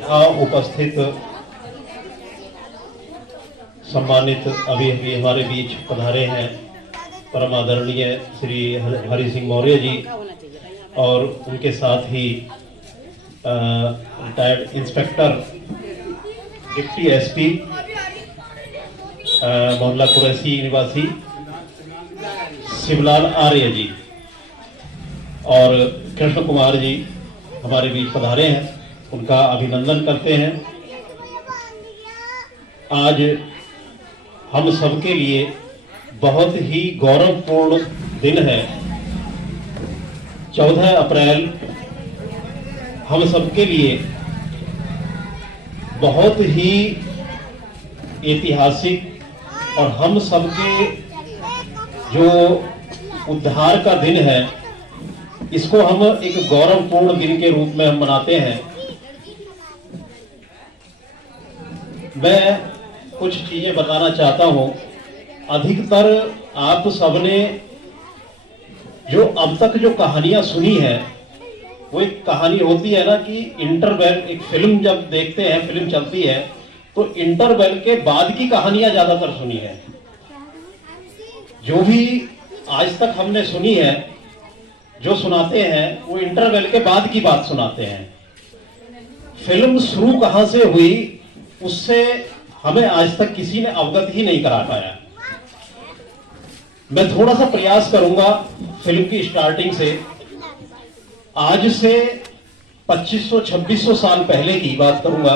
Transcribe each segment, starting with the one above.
यहाँ उपस्थित सम्मानित अभी अभी हमारे बीच पधारे हैं परम आदरणीय श्री हरि सिंह मौर्य जी और उनके साथ ही रिटायर्ड इंस्पेक्टर डिप्टी एसपी मोहल्ला कुरैशी निवासी शिवलाल आर्य जी और कृष्ण कुमार जी हमारे बीच पधारे हैं, उनका अभिनंदन करते हैं। आज हम सबके लिए बहुत ही गौरवपूर्ण दिन है। 14 अप्रैल हम सबके लिए बहुत ही ऐतिहासिक और हम सबके जो उद्धार का दिन है, इसको हम एक गौरवपूर्ण दिन के रूप में हम मनाते हैं। मैं कुछ चीजें बताना चाहता हूं। अधिकतर आप सबने जो अब तक जो कहानियां सुनी है, वो एक कहानी होती है ना कि इंटरवल, एक फिल्म जब देखते हैं, फिल्म चलती है तो इंटरवल के बाद की कहानियां ज्यादातर सुनी है। जो भी आज तक हमने सुनी है, जो सुनाते हैं वो इंटरवल के बाद की बात सुनाते हैं। फिल्म शुरू कहां से हुई उससे हमें आज तक किसी ने अवगत ही नहीं करा पाया। मैं थोड़ा सा प्रयास करूंगा फिल्म की स्टार्टिंग से, आज से 2500-2600 साल पहले की बात करूंगा,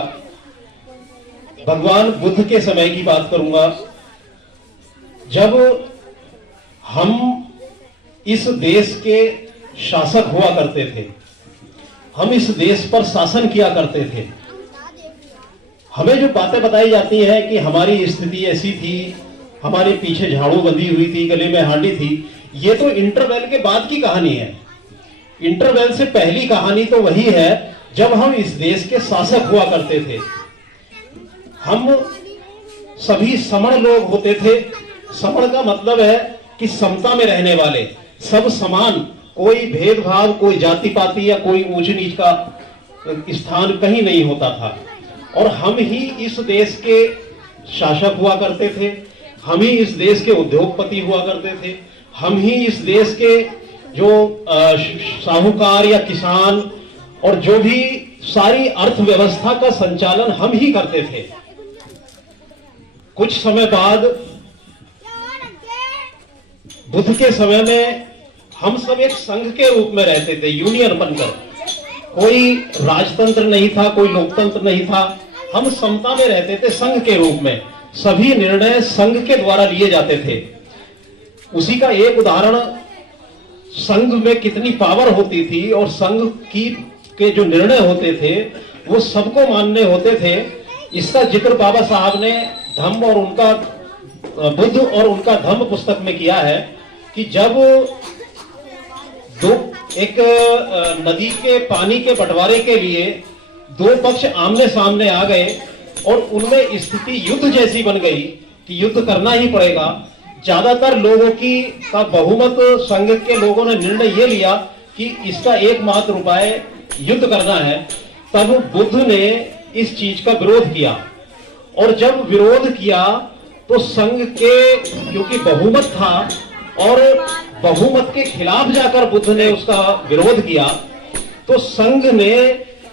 भगवान बुद्ध के समय की बात करूंगा, जब हम इस देश के शासक हुआ करते थे, हम इस देश पर शासन किया करते थे। हमें जो बातें बताई जाती हैं कि हमारी स्थिति ऐसी थी, हमारे पीछे झाड़ू बंधी हुई थी, गले में हांडी थी, ये तो इंटरवल के बाद की कहानी है। इंटरवल से पहली कहानी तो वही है जब हम इस देश के शासक हुआ करते थे। हम सभी समण लोग होते थे। समण का मतलब है कि समता में रहने वाले, सब समान, कोई भेदभाव, कोई जाति पाति या कोई ऊंच नीच का स्थान कहीं नहीं होता था। और हम ही इस देश के शासक हुआ करते थे, हम ही इस देश के उद्योगपति हुआ करते थे, हम ही इस देश के जो साहूकार या किसान और जो भी सारी अर्थव्यवस्था का संचालन हम ही करते थे। कुछ समय बाद बुद्ध के समय में हम सब एक संघ के रूप में रहते थे, यूनियन बनकर। कोई राजतंत्र नहीं था, कोई लोकतंत्र नहीं था, हम समता में रहते थे संघ के रूप में। सभी निर्णय संघ के द्वारा लिए जाते थे। उसी का एक उदाहरण, संघ में कितनी पावर होती थी और संघ की के जो निर्णय होते थे वो सबको मानने होते थे। इसका जिक्र बाबा साहब ने धम्म और उनका बुद्ध और उनका धम्म पुस्तक में किया है कि जब एक नदी के पानी के बंटवारे के लिए दो पक्ष आमने सामने आ गए और उनमें स्थिति युद्ध जैसी बन गई कि युद्ध करना ही पड़ेगा। ज्यादातर लोगों का बहुमत, संघ के लोगों ने निर्णय ये लिया कि इसका एकमात्र उपाय युद्ध करना है। तब बुद्ध ने इस चीज का विरोध किया और जब विरोध किया तो संघ के, क्योंकि बहुमत था और बहुमत के खिलाफ जाकर बुद्ध ने उसका विरोध किया, तो संघ ने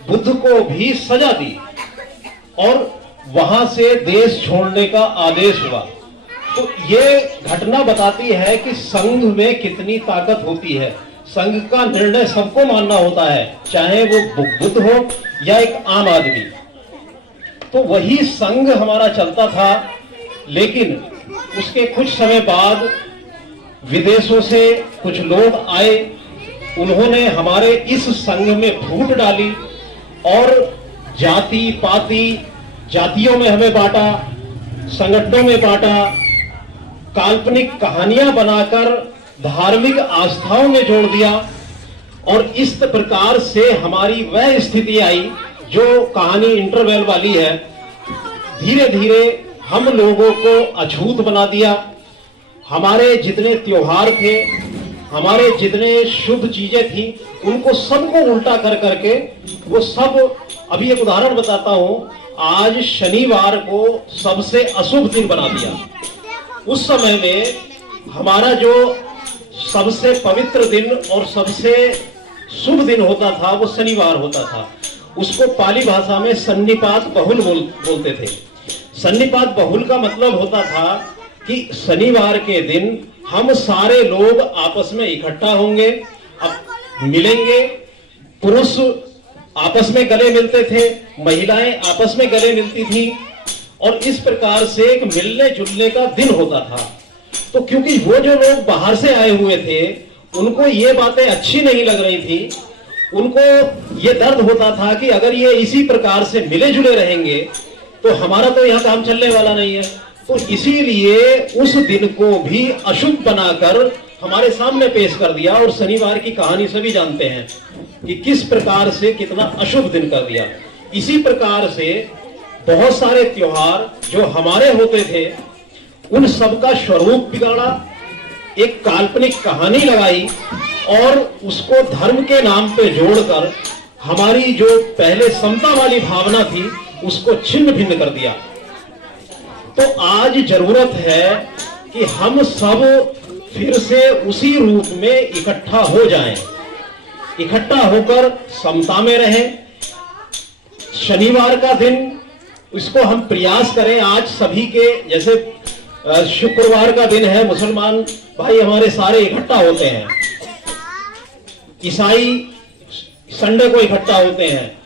बुद्ध को भी सजा दी और वहां से देश छोड़ने का आदेश हुआ। तो ये घटना बताती है कि संघ में कितनी ताकत होती है। संघ का निर्णय सबको मानना होता है, चाहे वो बुद्ध हो या एक आम आदमी। तो वही संघ हमारा चलता था, लेकिन उसके कुछ समय बाद विदेशों से कुछ लोग आए, उन्होंने हमारे इस संघ में फूट डाली और जाति पाति, जातियों में हमें बांटा, संगठनों में बांटा, काल्पनिक कहानियां बनाकर धार्मिक आस्थाओं में जोड़ दिया और इस प्रकार से हमारी वह स्थिति आई जो कहानी इंटरवल वाली है। धीरे धीरे हम लोगों को अछूत बना दिया। हमारे जितने त्योहार थे, हमारे जितने शुभ चीजें थी, उनको सबको उल्टा कर करके वो सब, अभी एक उदाहरण बताता हूं, आज शनिवार को सबसे अशुभ दिन बना दिया। उस समय में हमारा जो सबसे पवित्र दिन और सबसे शुभ दिन होता था वो शनिवार होता था। उसको पाली भाषा में सन्निपात बहुल बोलते थे। सन्निपात बहुल का मतलब होता था कि शनिवार के दिन हम सारे लोग आपस में इकट्ठा होंगे, अब मिलेंगे। पुरुष आपस में गले मिलते थे, महिलाएं आपस में गले मिलती थी, और इस प्रकार से एक मिलने जुलने का दिन होता था। तो क्योंकि वो जो लोग बाहर से आए हुए थे उनको ये बातें अच्छी नहीं लग रही थी, उनको ये दर्द होता था कि अगर ये इसी प्रकार से मिले जुले रहेंगे तो हमारा तो यहाँ काम चलने वाला नहीं है। तो इसीलिए उस दिन को भी अशुभ बनाकर हमारे सामने पेश कर दिया। और शनिवार की कहानी सभी जानते हैं कि किस प्रकार से कितना अशुभ दिन कर दिया। इसी प्रकार से बहुत सारे त्योहार जो हमारे होते थे उन सब का स्वरूप बिगाड़ा, एक काल्पनिक कहानी लगाई और उसको धर्म के नाम पे जोड़कर हमारी जो पहले समता वाली भावना थी उसको छिन्न भिन्न कर दिया। तो आज जरूरत है कि हम सब फिर से उसी रूप में इकट्ठा हो जाएं, इकट्ठा होकर समता में रहें। शनिवार का दिन इसको हम प्रयास करें। आज सभी के, जैसे शुक्रवार का दिन है, मुसलमान भाई हमारे सारे इकट्ठा होते हैं, ईसाई संडे को इकट्ठा होते हैं,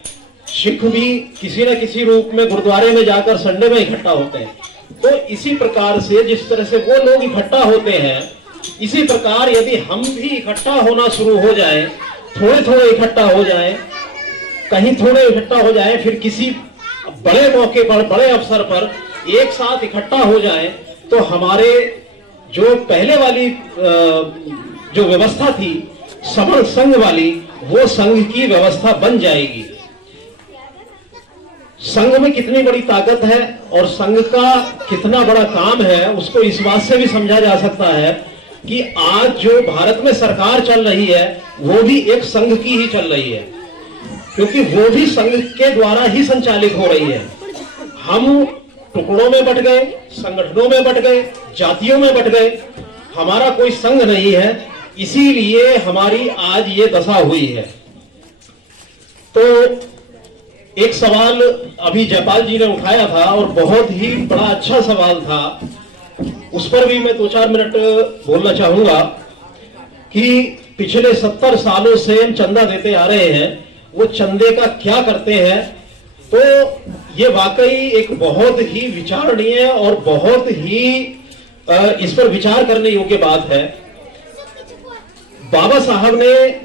सिख भी किसी न किसी रूप में गुरुद्वारे में जाकर संडे में इकट्ठा होते हैं। तो इसी प्रकार से जिस तरह से वो लोग इकट्ठा होते हैं, इसी प्रकार यदि हम भी इकट्ठा होना शुरू हो जाए, थोड़े थोड़े इकट्ठा हो जाए, कहीं थोड़े इकट्ठा हो जाए, फिर किसी बड़े मौके पर, बड़े अवसर पर एक साथ इकट्ठा हो जाए, तो हमारे जो पहले वाली जो व्यवस्था थी सबल संघ वाली, वो संघ की व्यवस्था बन जाएगी। संघ में कितनी बड़ी ताकत है और संघ का कितना बड़ा काम है उसको इस बात से भी समझा जा सकता है कि आज जो भारत में सरकार चल रही है वो भी एक संघ की ही चल रही है, क्योंकि वो भी संघ के द्वारा ही संचालित हो रही है। हम टुकड़ों में बट गए, संगठनों में बट गए, जातियों में बट गए, हमारा कोई संघ नहीं है, इसीलिए हमारी आज ये दशा हुई है। तो एक सवाल अभी जयपाल जी ने उठाया था और बहुत ही बड़ा अच्छा सवाल था, उस पर भी मैं 2-4 मिनट बोलना चाहूंगा कि पिछले 70 सालों से हम चंदा देते आ रहे हैं, वो चंदे का क्या करते हैं। तो ये वाकई एक बहुत ही विचारणीय और बहुत ही इस पर विचार करने योग्य बात है। बाबा साहब ने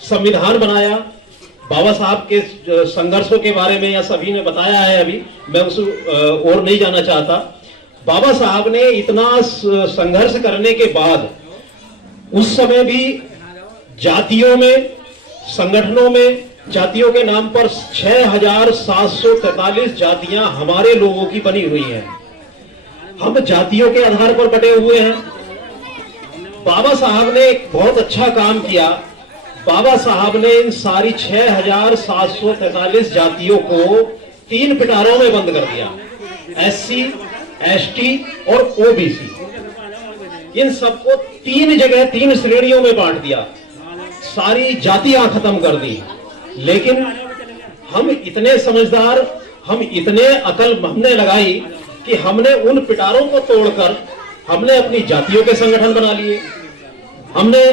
संविधान बनाया, बाबा साहब के संघर्षों के बारे में या सभी ने बताया है, अभी मैं उस और नहीं जाना चाहता। बाबा साहब ने इतना संघर्ष करने के बाद उस समय भी जातियों में, संगठनों में, जातियों के नाम पर 6743 जातियां हमारे लोगों की बनी हुई हैं। हम जातियों के आधार पर बटे हुए हैं। बाबा साहब ने एक बहुत अच्छा काम किया। बाबा साहब ने इन सारी 6743 जातियों को 3 पिटारों में बंद कर दिया, SC, ST और OBC। इन सबको 3 जगह 3 श्रेणियों में बांट दिया, सारी जातियां खत्म कर दी। लेकिन हम इतने समझदार, हम इतने अकल हमने लगाई कि हमने उन पिटारों को तोड़कर हमने अपनी जातियों के संगठन बना लिए। हमने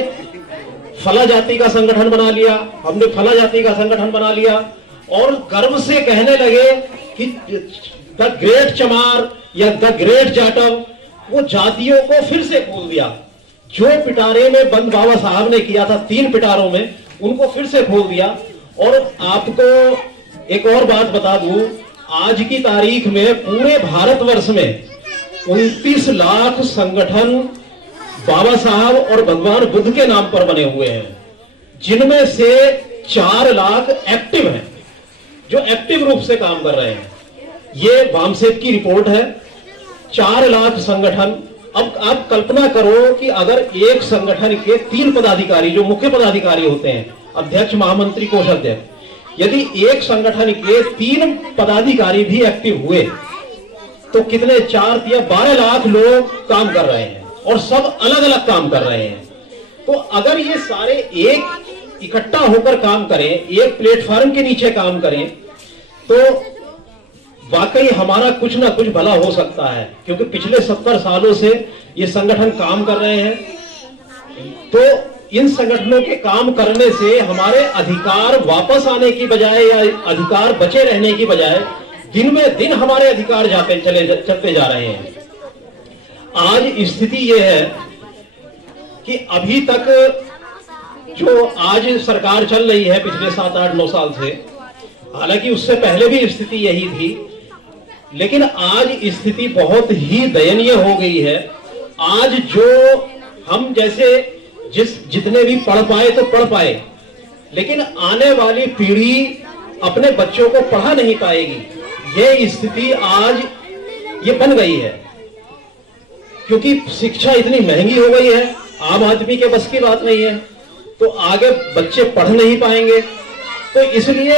फला जाति का संगठन बना लिया, हमने फला जाति का संगठन बना लिया और गर्व से कहने लगे कि द ग्रेट चमार या द ग्रेट जाटव, वो जातियों को फिर से खोल दिया। जो पिटारे में बंद बाबा साहब ने किया था 3 पिटारों में, उनको फिर से खोल दिया। और आपको एक और बात बता दूं, आज की तारीख में पूरे भारतवर्ष में 29 लाख संगठन बाबा साहब और भगवान बुद्ध के नाम पर बने हुए हैं, जिनमें से 4 लाख एक्टिव हैं, जो एक्टिव रूप से काम कर रहे हैं। ये वामसेट की रिपोर्ट है। 4 लाख संगठन अब आप कल्पना करो कि अगर एक संगठन के 3 पदाधिकारी, जो मुख्य पदाधिकारी होते हैं, अध्यक्ष, महामंत्री, कोषाध्यक्ष, यदि एक संगठन के 3 पदाधिकारी भी एक्टिव हुए तो कितने 4 या 12 लाख लोग काम कर रहे हैं और सब अलग अलग काम कर रहे हैं। तो अगर ये सारे एक इकट्ठा होकर काम करें, एक प्लेटफॉर्म के नीचे काम करें, तो वाकई हमारा कुछ ना कुछ भला हो सकता है। क्योंकि पिछले 70 सालों से ये संगठन काम कर रहे हैं, तो इन संगठनों के काम करने से हमारे अधिकार वापस आने की बजाय या अधिकार बचे रहने की बजाय दिन में दिन हमारे अधिकार चलते जा रहे हैं। आज स्थिति यह है कि अभी तक जो आज सरकार चल रही है पिछले 7, 8, 9 साल से, हालांकि उससे पहले भी स्थिति यही थी, लेकिन आज स्थिति बहुत ही दयनीय हो गई है। आज जो हम जैसे जितने भी पढ़ पाए तो पढ़ पाए, लेकिन आने वाली पीढ़ी अपने बच्चों को पढ़ा नहीं पाएगी। ये स्थिति आज ये बन गई है, क्योंकि शिक्षा इतनी महंगी हो गई है, आम आदमी के बस की बात नहीं है, तो आगे बच्चे पढ़ नहीं पाएंगे। तो इसलिए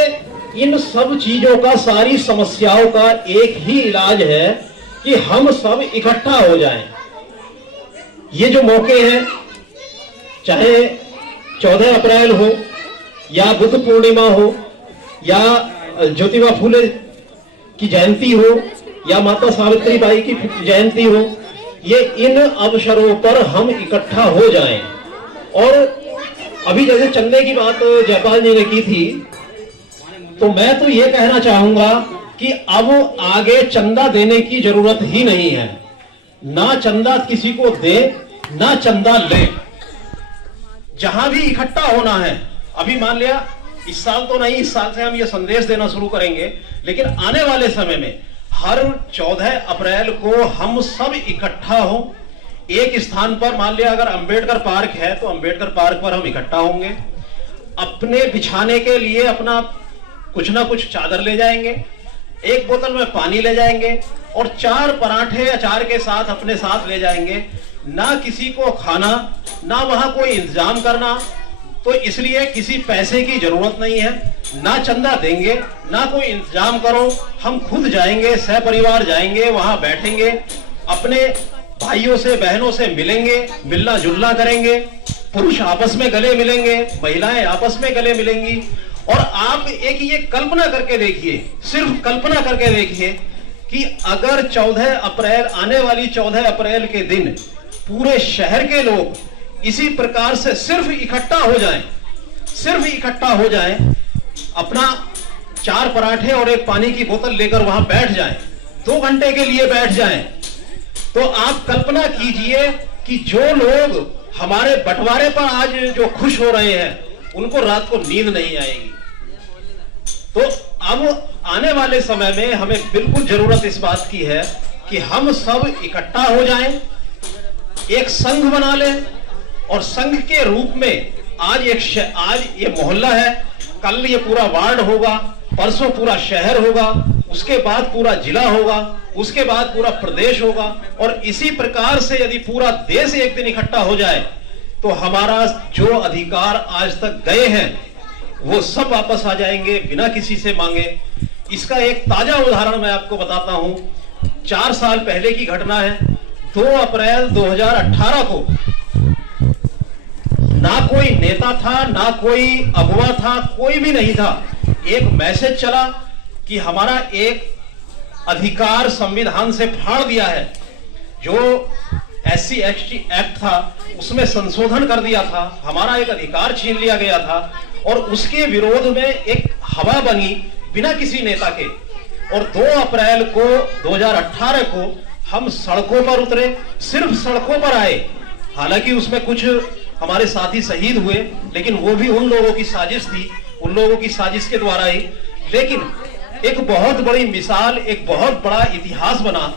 इन सब चीजों का, सारी समस्याओं का एक ही इलाज है कि हम सब इकट्ठा हो जाएं। ये जो मौके हैं, चाहे 14 अप्रैल हो या बुद्ध पूर्णिमा हो या ज्योतिबा फूले की जयंती हो या माता सावित्री बाई की जयंती हो, ये इन अवसरों पर हम इकट्ठा हो जाएं। और अभी जैसे चंदे की बात जयपाल जी ने की थी, तो मैं तो ये कहना चाहूंगा कि अब आगे चंदा देने की जरूरत ही नहीं है। ना चंदा किसी को दे, ना चंदा ले। जहां भी इकट्ठा होना है, अभी मान लिया इस साल तो नहीं, इस साल से हम ये संदेश देना शुरू करेंगे, लेकिन आने वाले समय में हर 14 अप्रैल को हम सब इकट्ठा हो एक स्थान पर। मान लिया अगर अंबेडकर पार्क है तो अंबेडकर पार्क पर हम इकट्ठा होंगे। अपने बिछाने के लिए अपना कुछ ना कुछ चादर ले जाएंगे, एक बोतल में पानी ले जाएंगे और 4 पराठे अचार के साथ अपने साथ ले जाएंगे। ना किसी को खाना, ना वहां कोई इंतजाम करना, तो इसलिए किसी पैसे की जरूरत नहीं है। ना चंदा देंगे, ना कोई इंतजाम करो, हम खुद जाएंगे, सहपरिवार जाएंगे, वहां बैठेंगे, अपने भाइयों से बहनों से मिलेंगे, मिलना जुलना करेंगे, पुरुष आपस में गले मिलेंगे, महिलाएं आपस में गले मिलेंगी। और आप एक ये कल्पना करके देखिए, सिर्फ कल्पना करके देखिए कि अगर 14 अप्रैल, आने वाली 14 अप्रैल के दिन पूरे शहर के लोग इसी प्रकार से सिर्फ इकट्ठा हो जाएं, सिर्फ इकट्ठा हो जाएं, अपना 4 पराठे और एक पानी की बोतल लेकर वहां बैठ जाएं, 2 घंटे के लिए बैठ जाएं, तो आप कल्पना कीजिए कि जो लोग हमारे बंटवारे पर आज जो खुश हो रहे हैं, उनको रात को नींद नहीं आएगी। तो अब आने वाले समय में हमें बिल्कुल जरूरत इस बात की है कि हम सब इकट्ठा हो जाएं, एक संघ बना लें, और संघ के रूप में आज ये मोहल्ला है, कल ये पूरा वार्ड होगा, परसों पूरा शहर होगा, उसके बाद पूरा जिला होगा, उसके बाद पूरा प्रदेश होगा, और इसी प्रकार से यदि पूरा देश एक दिन इकट्ठा हो जाए तो हमारा जो अधिकार आज तक गए हैं वो सब वापस आ जाएंगे बिना किसी से मांगे। इसका एक ताजा उदाहरण मैं आपको बताता हूं। 4 साल पहले की घटना है। 2 अप्रैल 2018 को ना कोई नेता था, ना कोई अगुवा था, कोई भी नहीं था। एक मैसेज चला कि हमारा एक अधिकार संविधान से फाड़ दिया है। जो SC/ST एक्ट था उसमें संशोधन कर दिया था, हमारा एक अधिकार छीन लिया गया था, और उसके विरोध में एक हवा बनी बिना किसी नेता के। और 2 अप्रैल को 2018 को हम सड़कों पर उतरे, सिर्फ सड़कों पर आए। हालांकि उसमें कुछ हमारे साथी शहीद हुए, लेकिन वो भी उन लोगों की साजिश थी, उन लोगों की साजिश के द्वारा ही। लेकिन एक बहुत बड़ी मिसाल, एक बहुत बड़ा इतिहास बना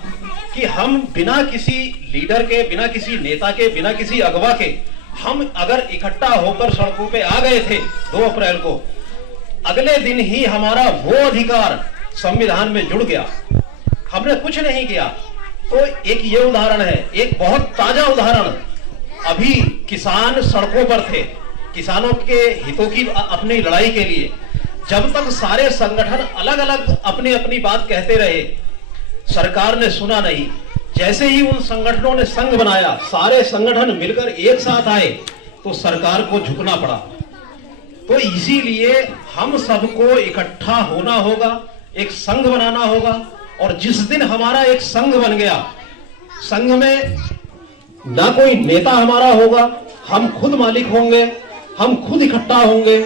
कि हम बिना किसी लीडर के, बिना किसी नेता के, बिना किसी अगवा के, हम अगर इकट्ठा होकर सड़कों पे आ गए थे 2 अप्रैल को, अगले दिन ही हमारा वो अधिकार संविधान में जुड़ गया। हमने कुछ नहीं किया, तो एक ये उदाहरण है, एक बहुत ताजा उदाहरण। अभी किसान सड़कों पर थे, किसानों के हितों की अपनी लड़ाई के लिए। जब तक सारे संगठन अलग अलग अपनी अपनी बात कहते रहे, सरकार ने सुना नहीं। जैसे ही उन संगठनों ने संघ बनाया, सारे संगठन मिलकर एक साथ आए, तो सरकार को झुकना पड़ा। तो इसीलिए हम सबको इकट्ठा होना होगा, एक संघ बनाना होगा। और जिस दिन हमारा एक संघ बन गया, संघ में ना कोई नेता हमारा होगा, हम खुद मालिक होंगे, हम खुद इकट्ठा होंगे।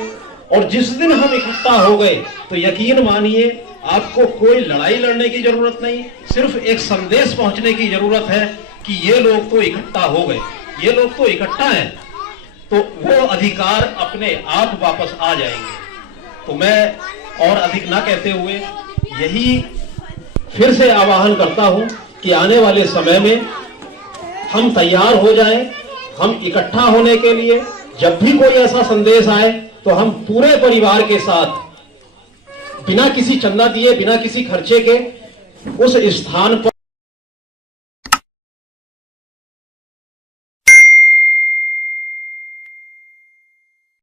और जिस दिन हम इकट्ठा हो गए, तो यकीन मानिए आपको कोई लड़ाई लड़ने की जरूरत नहीं, सिर्फ एक संदेश पहुंचने की जरूरत है कि ये लोग तो इकट्ठा हो गए, ये लोग तो इकट्ठा हैं, तो वो अधिकार अपने आप वापस आ जाएंगे। तो मैं और अधिक ना कहते हुए यही फिर से आह्वान करता हूं कि आने वाले समय में हम तैयार हो जाएं, हम इकट्ठा होने के लिए। जब भी कोई ऐसा संदेश आए, तो हम पूरे परिवार के साथ बिना किसी चंदा दिए, बिना किसी खर्चे के उस स्थान पर